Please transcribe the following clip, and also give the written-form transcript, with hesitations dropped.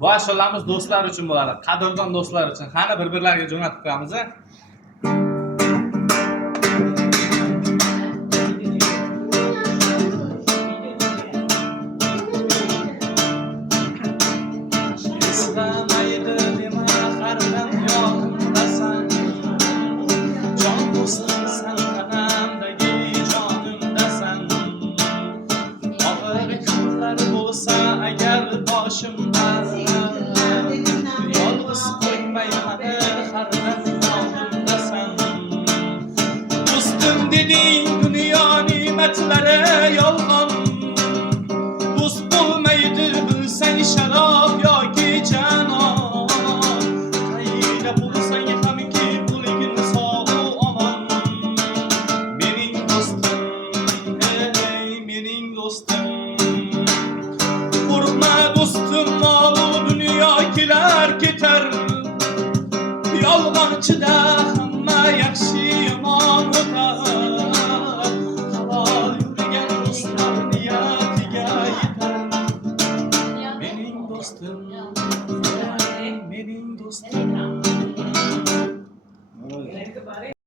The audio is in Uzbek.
Bu ashulamiz do'stlar uchun bo'ladi, qadrdon do'stlar uchun. Qani bir-birlariga jo'natib qo'yamiz. Islamaydi dema hardan yonimdasan. Jon do'stimsan, tanamdagi jonimdasan. Og'ir kunlar bo'lsa agar boshimda, yolg'iz qo'ymayman hardan yonimdasan. Do'stim deding dunyo ne'matlari yolg'on. Do'st bo'lmaydi bilsang sharob yoki janon. Qayda bo'lsang hamki bo'lgin sog' omon. Mening do'stim, ey mening do'stim. Qo'rqma do'stim, mol-u dunyo kelar ketar. Yolg'onchida hamma yaxshi yomon o'tar. Halol yurgan do'stlar niyatiga yetar. Mening do'stim, mening do'stim.